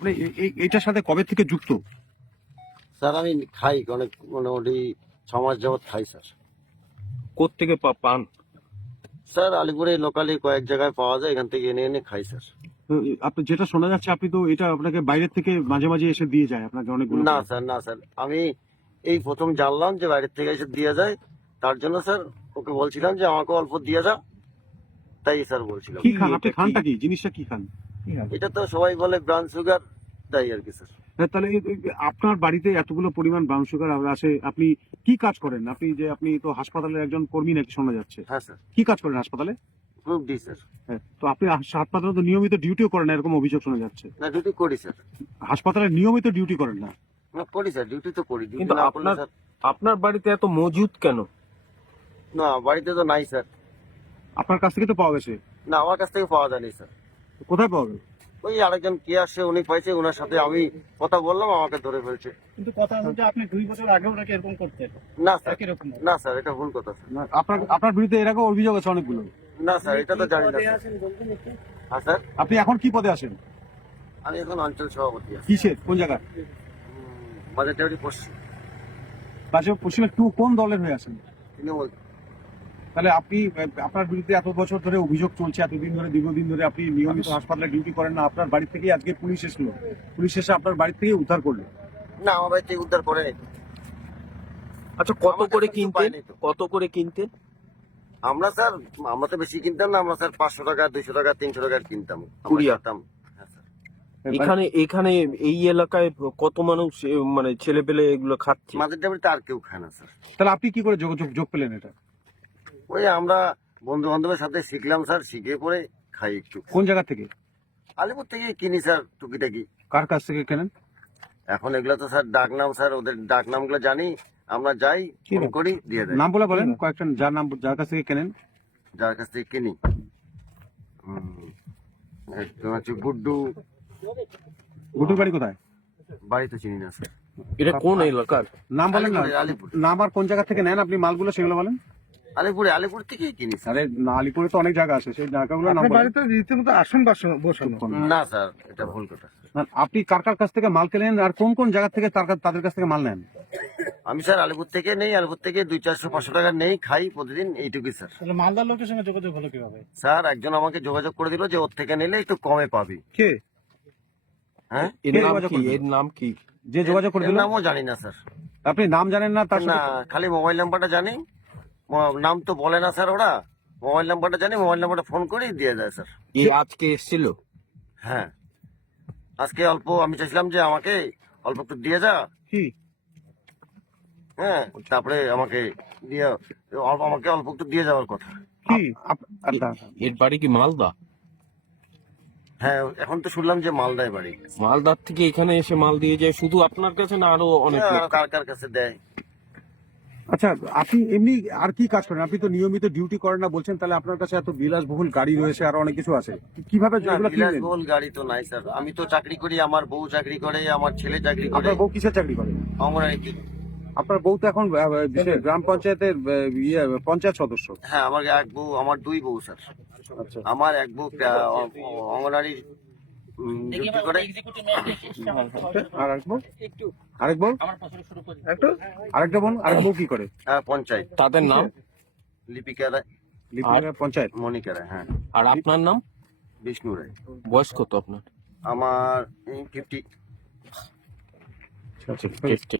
আপনি এইটার সাথে কবে থেকে যুক্ত? স্যার আমি খাই অনেক, মোটামুটি 6 মাস যাবত খাই স্যার। কোত্থেকে পান? স্যার আলিপুরে লোকালি কয়েক জায়গায় পাওয়া যায়, এখান থেকে এনে এনে খাই স্যার। আপনি যেটা শোনা যাচ্ছে আপনি তো এটা আপনাকে বাইরের থেকে মাঝে মাঝে এসে দিয়ে যায় আপনাকে অনেকগুলো না করে। স্যার, না স্যার, আমি এই প্রথম জানলাম যে বাইরের থেকে এসে দিয়ে যায়, তার জন্য স্যার ওকে বলছিলাম যে আমাকে অল্প দিয়ে যা, তাই স্যার বলছিলাম। কি খান আপনি? এটা কি? খানটা কি? জিনিসটা কি খান? এটা তো সবাই বলে ব্রাউন সুগার, তাই আর কি স্যার। তাহলে আপনার বাড়িতে এতগুলো পরিমাণ ব্রাউন সুগার আসে, আপনি কি কাজ করেন? আপনি তো হাসপাতালের একজন কর্মী নাকি শোনা যাচ্ছে। হ্যাঁ স্যার, কি কাজ করেন হাসপাতালে? Group D sir. হ্যাঁ, তো আপনি হাসপাতালে তো নিয়মিত ডিউটিও করেন না, এরকম অভিযোগ শোনা যাচ্ছে। না, ডিউটি করি স্যার। হাসপাতালে নিয়মিত ডিউটি করেন না? না, করি স্যার, ডিউটি তো করি। ডিউটি কিন্তু না করলে স্যার, আপনার বাড়িতে এত মজুদ কেন? না বাড়িতে তো নাই স্যার। আপনার কাছ থেকে তো পাওয়া গেছে। না, আমার কাছ থেকে পাওয়া যায়নি স্যার। কোথায় পাওয়া গেল? ওই আরেকজন কে আসে, উনি পাইছে, ওনার সাথে আমি কথা বললাম, আমাকে ধরে ফেলছে। কিন্তু কথা হচ্ছে আপনি 2 বছর আগেও নাকি এরকম করতেন না স্যার, একই রকম। না স্যার, এটা ভুল কথা স্যার। না, আপনার বিরুদ্ধে এর আগেও অভিযোগ আছে অনেকগুলো। না স্যার, এটা তো জানি না স্যার। হ্যাঁ স্যার, আপনি এখন কি পদে আছেন? আমি এখন অঞ্চল সভাপতি আছি। কিসের? কোন জায়গায়? বাজারটাউরি পশ্চিম পশ্চিমে কোন দলের হয়ে আছেন? তৃণমূল। তাহলে আপনি আপনার বিরুদ্ধে এত বছর ধরে অভিযোগ চলছে, এতদিন ধরে দীর্ঘদিন ধরে আপনি নিয়মিত হাসপাতালে ডিউটি করেন না, আপনার বাড়ি থেকে আজকে পুলিশ এসলো, পুলিশ এসে আপনার বাড়ি থেকে উদ্ধার করলো। না, আমার বাড়িতে উদ্ধার করে নাই। আচ্ছা, কত আমার করে কাছে তো কিনতেন? পাইনি তো। কত করে কিনতেন? আমরা স্যার, আমরা তো বেশি কিনতাম না, আমরা স্যার 500 টাকা, 200 টাকা, 300 টাকার কিনতাম। আমরা কুড়িয়া। খেতাম। হ্যাঁ স্যার। এখানে এই এলাকায় কত মানুষ মানে ছেলে পেলে এগুলো খাচ্ছে? বাজারটাউরিতে আর কেউ খায় না স্যার। তাহলে আপনি কি করে যোগ পেলেন এটা? ওই আমরা বন্ধু বান্ধবের সাথে শিখলাম স্যার, শিখে পরে খাই একটু। কোন জায়গা থেকে? আলিপুর থেকে কিনি স্যার, টুকিটাকি। কার কাছ থেকে কেনেন? এখন এগুলো তো স্যার ডাক নাম স্যার, ওদের ডাক নামগুলো জানি, আমরা যাই, কি ফোন নাম? করি, দিয়ে দেয়। নাম বলে বলেন কয়েকটা, যার কাছ থেকে কেনেন। যার কাছ থেকে কিনি, একটা হচ্ছে গুড্ডু। গুটুর বাড়ি কোথায়? বাড়ি তো চিনি না স্যার। এটা কোন এলাকার? নাম বলেন না। আলিপুর। নাম আর কোন জায়গা থেকে নেন আপনি মালগুলো সেগুলো বলেন। আলিপুর থেকেই কিনি স্যার। আরে না, আলিপুরে তো অনেক জায়গা আছে, সেই জায়গাগুলো নাম আপনার বলেন। বাড়িতে রীতিমতো আসন বসানো। না স্যার, এটা ভুল কথা। না, আপনি কার কাছ থেকে মাল কেনেন আর কোন কোন জায়গা থেকে তাদের কাছ থেকে মাল নেন? আমি স্যার আলিপুর থেকে নেই, আলিপুর থেকে 200-400-500 টাকা নেই, খাই প্রতিদিন, এইটুকুই স্যার। তাহলে মালদার লোকের সঙ্গে যোগাযোগ হলো কিভাবে? স্যার একজন আমাকে যোগাযোগ করে দিল যে ওর থেকে নিলে একটু কমে পাবি। কে? হ্যাঁ, এর কে নাম যোগাযোগ কি? করবে? এর নাম কি? যে যোগাযোগ করে এর দিল? নামও জানি না স্যার। আপনি নাম জানেন না তার না, সাথে? খালি মোবাইল নাম্বারটা জানি। নাম তো বলে না স্যার ওরা। মোবাইল নাম্বারটা জানি, মোবাইল নাম্বারটা ফোন করে দিয়ে দেয় স্যার। এই আজকে এসেছিল? হ্যাঁ, আজকে অল্প আমি চাইছিলাম যে আমাকে অল্প একটু দিয়ে যা। কি? হ্যাঁ, তারপরে আমাকে অল্প একটু দিয়ে যাওয়ার কথা। কি? আচ্ছা, এর বাড়ি কি মালদা? হ্যাঁ, এখন তো শুনলাম যে মালদায় বাড়ি। মালদার থেকে এখানে এসে মাল দিয়ে যায় শুধু আপনার কাছে না আরো অনেক হ্যাঁ, লোক? কার কার কাছে দেয়। আচ্ছা, আপনি এমনি আর কি কাজ করেন? আপনি তো নিয়মিত ডিউটি করেন না বলছেন, তাহলে আপনার কাছে এত বিলাসবহুল গাড়ি রয়েছে আর অনেক কিছু আছে, কিভাবে না, এগুলো কিনলেন? বিলাসবহুল গাড়ি তো নাই স্যার। আমি তো চাকরি করি, আমার বউ চাকরি করে, আমার ছেলে চাকরি করে। আপনার বউ কিসের চাকরি করে? অঙ্গনারী। আপনার বউ তো এখন গ্রাম পঞ্চায়েতের পঞ্চায়েত সদস্য। হ্যাঁ, আমার এক বউ, আমার 2 বউ স্যার। আচ্ছা, আমার এক বউ অঙ্গনারী ডিউটি করে। আরেক বউ আরেকটা বোন, আরেক বউ কি করে? হ্যাঁ, পঞ্চায়েত। তাদের নাম? লিপিকা রায়, লিপিকা পঞ্চায়েত। মনিকা রায়। হ্যাঁ, আর আপনার নাম? বিষ্ণু রায়। বয়স কত আপনার? আমার 50। আচ্ছা,